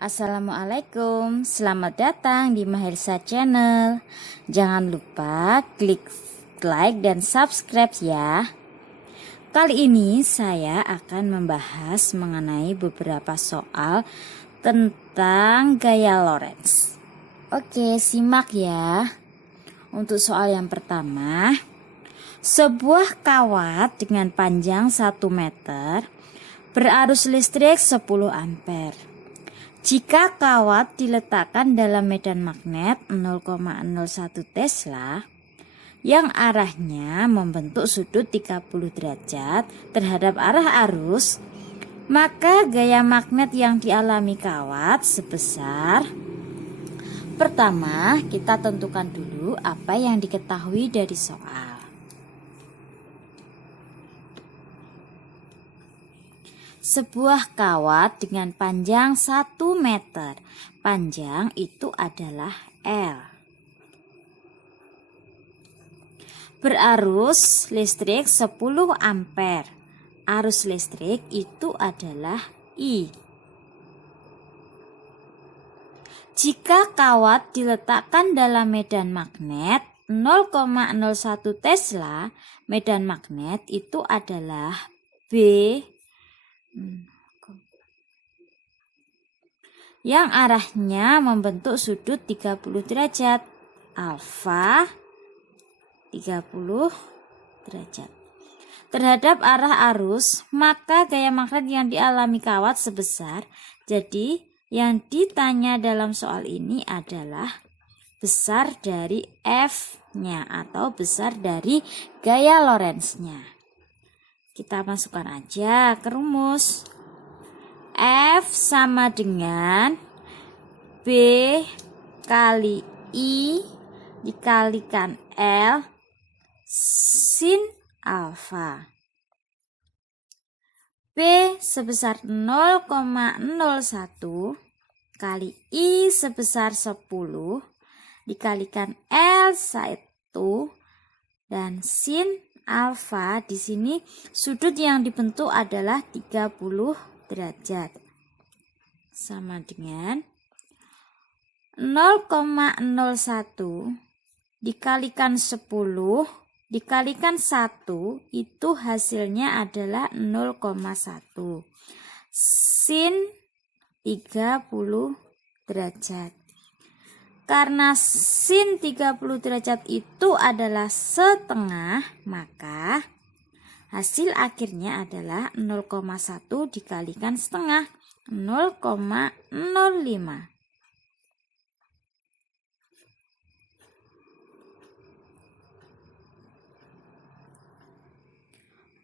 Assalamualaikum, selamat datang di Mahersa Channel. Jangan lupa klik like dan subscribe ya. Kali ini saya akan membahas mengenai beberapa soal tentang gaya Lorentz. Oke, simak ya. Untuk soal yang pertama, sebuah kawat dengan panjang 1 meter berarus listrik 10 ampere. Jika kawat diletakkan dalam medan magnet 0,01 Tesla yang arahnya membentuk sudut 30 derajat terhadap arah arus, maka gaya magnet yang dialami kawat sebesar. Pertama, kita tentukan dulu apa yang diketahui dari soal. Sebuah kawat dengan panjang 1 meter. Panjang itu adalah L. Berarus listrik 10 ampere. Arus listrik itu adalah I. Jika kawat diletakkan dalam medan magnet 0,01 Tesla, medan magnet itu adalah B yang arahnya membentuk sudut 30 derajat, alfa 30 derajat terhadap arah arus, maka gaya magnet yang dialami kawat sebesar. Jadi yang ditanya dalam soal ini adalah besar dari F-nya atau besar dari gaya Lorentz-nya. Kita masukkan aja ke rumus. F sama dengan B kali I dikalikan L sin alfa. B sebesar 0,01 kali I sebesar 10 dikalikan L 1 dan sin alfa. Di sini sudut yang dibentuk adalah 30 derajat. Sama dengan 0,01 dikalikan 10 dikalikan 1 itu hasilnya adalah 0,1 sin 30 derajat. Karena sin 30 derajat itu adalah setengah, maka hasil akhirnya adalah 0,1 dikalikan setengah, 0,05.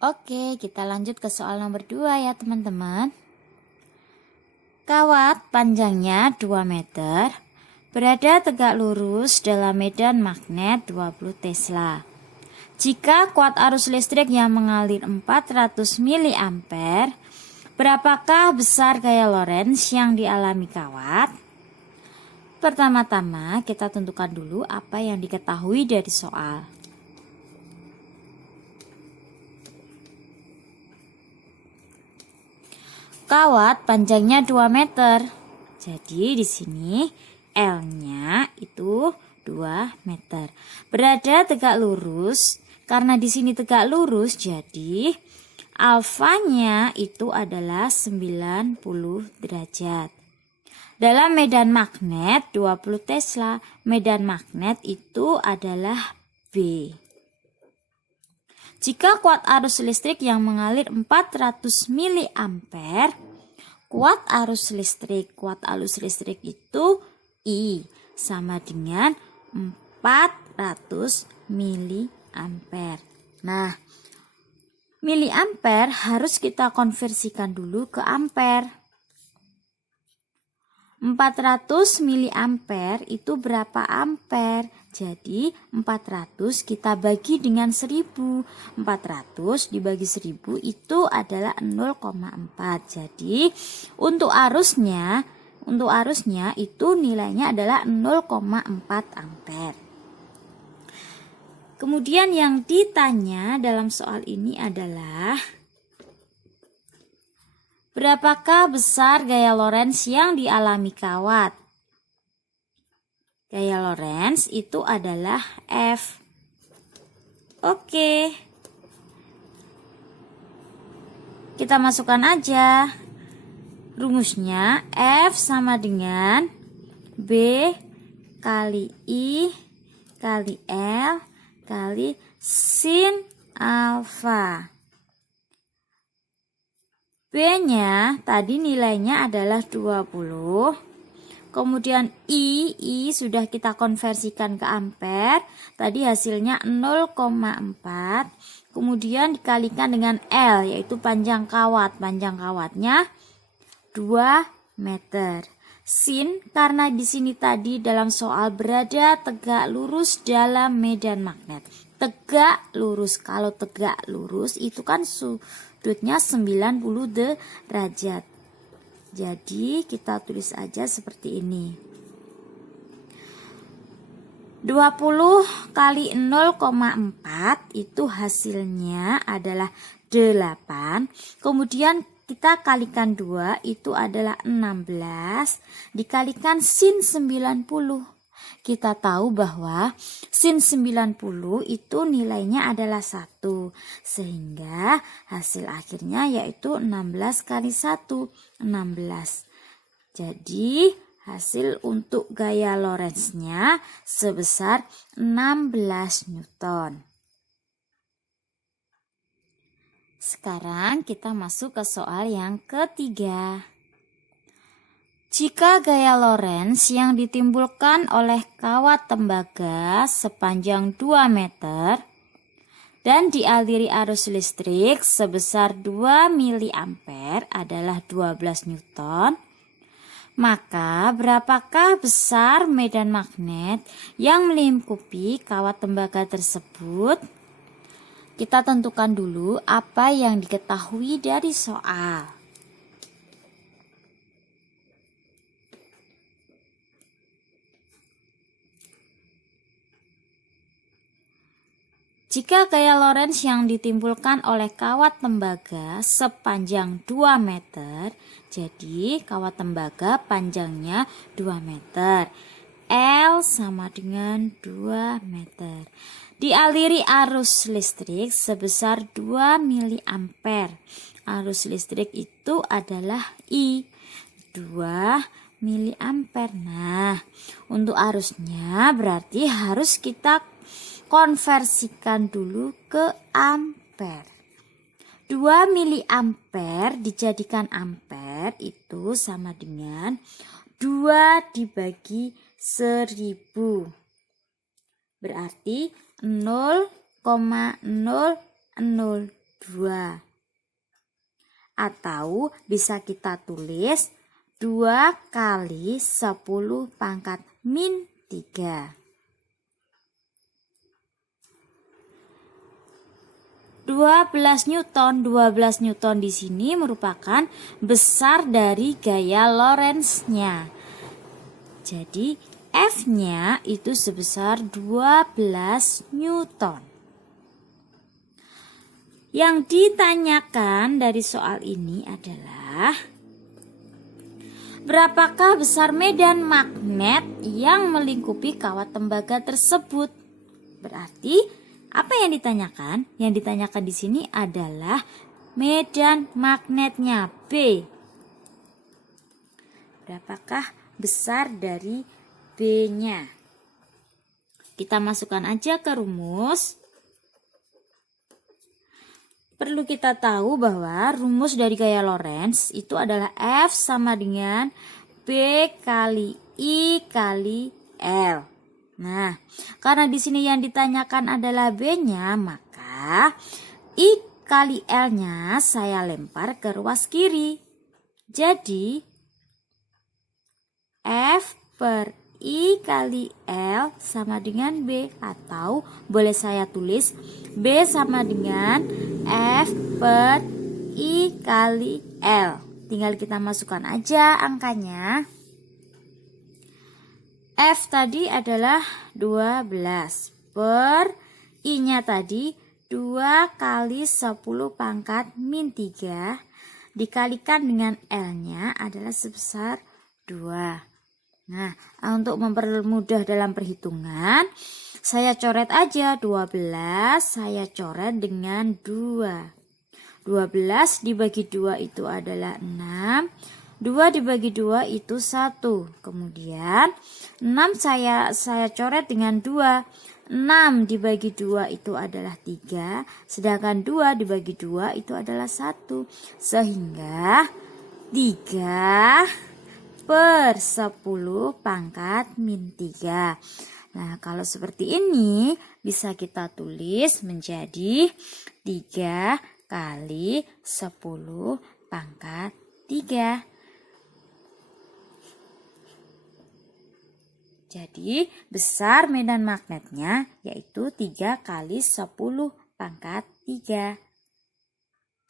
Oke, kita lanjut ke soal nomor 2 ya teman-teman. Kawat panjangnya 2 meter berada tegak lurus dalam medan magnet 20 Tesla. Jika kuat arus listrik yang mengalir 400 mA, berapakah besar gaya Lorentz yang dialami kawat? Pertama-tama kita tentukan dulu apa yang diketahui dari soal. Kawat panjangnya 2 meter. Jadi di sini L-nya itu 2 meter. Berada tegak lurus. Karena di sini tegak lurus, jadi alfanya itu adalah 90 derajat. Dalam medan magnet 20 Tesla, medan magnet itu adalah B. Jika kuat arus listrik yang mengalir 400 mA, kuat arus listrik itu I sama dengan 400 mA. Nah, miliampere harus kita konversikan dulu ke ampere. 400 mA itu berapa ampere? Jadi 400 kita bagi dengan 1000. 400 dibagi 1000 itu adalah 0,4. Jadi untuk arusnya itu nilainya adalah 0,4 ampere. Kemudian yang ditanya dalam soal ini adalah Berapakah besar gaya Lorentz yang dialami kawat? Gaya Lorentz itu adalah F. Oke. Kita masukkan aja. Rumusnya F sama dengan B kali I kali L kali sin alfa. B-nya tadi nilainya adalah 20. Kemudian I sudah kita konversikan ke ampere. Tadi hasilnya 0,4. Kemudian dikalikan dengan L, yaitu panjang kawat. Panjang kawatnya 2 meter. Sin, karena di sini tadi dalam soal berada tegak lurus dalam medan magnet. Tegak lurus, kalau tegak lurus itu kan sudutnya 90 derajat. Jadi kita tulis aja seperti ini. 20 kali 0,4 itu hasilnya adalah 8. Kemudian kita kalikan 2 itu adalah 16. Dikalikan sin 90. Kita tahu bahwa sin 90 itu nilainya adalah 1. Sehingga hasil akhirnya yaitu 16 kali 1, 16. Jadi hasil untuk gaya Lorentz-nya sebesar 16 Newton. Sekarang kita masuk ke soal yang ketiga. Jika gaya Lorentz yang ditimbulkan oleh kawat tembaga sepanjang 2 meter dan dialiri arus listrik sebesar 2 mA adalah 12 Newton, maka berapakah besar medan magnet yang melingkupi kawat tembaga tersebut? Kita tentukan dulu apa yang diketahui dari soal. Jika gaya Lorentz yang ditimbulkan oleh kawat tembaga sepanjang 2 meter, jadi kawat tembaga panjangnya 2 meter. L sama dengan 2 meter. Dialiri arus listrik sebesar 2 mA. Arus listrik itu adalah I, 2 mA. Nah, untuk arusnya berarti harus kita konversikan dulu ke ampere. 2 mA dijadikan ampere itu sama dengan 2 dibagi 1000. Berarti 0,002. Atau bisa kita tulis 2 kali 10 pangkat min 3. 12 Newton di sini merupakan besar dari gaya Lorentz-nya. Jadi F-nya itu sebesar 12 Newton. Yang ditanyakan dari soal ini adalah berapakah besar medan magnet yang melingkupi kawat tembaga tersebut? Berarti apa yang ditanyakan? Yang ditanyakan di sini adalah medan magnetnya B. Berapakah besar dari B-nya? Kita masukkan aja ke rumus. Perlu kita tahu bahwa rumus dari gaya Lorentz itu adalah F sama dengan B kali I kali L. Nah, karena di sini yang ditanyakan adalah B-nya, maka I kali L-nya saya lempar ke ruas kiri. Jadi, F per I kali L sama dengan B, atau boleh saya tulis B sama dengan F per I kali L. Tinggal kita masukkan aja angkanya. F tadi adalah 12 per I-nya tadi 2 kali 10 pangkat min 3. dikalikan dengan L-nya adalah sebesar 2. Nah, untuk mempermudah dalam perhitungan, saya coret aja 12, saya coret dengan 2. 12 dibagi 2 itu adalah 6. 2 dibagi 2 itu 1. Kemudian 6 saya coret dengan 2. 6 dibagi 2 itu adalah 3. Sedangkan 2 dibagi 2 itu adalah 1. Sehingga 3 per 10 pangkat min 3. Nah, kalau seperti ini bisa kita tulis menjadi 3 kali 10 pangkat 3. Jadi, besar medan magnetnya yaitu 3 kali 10 pangkat 3.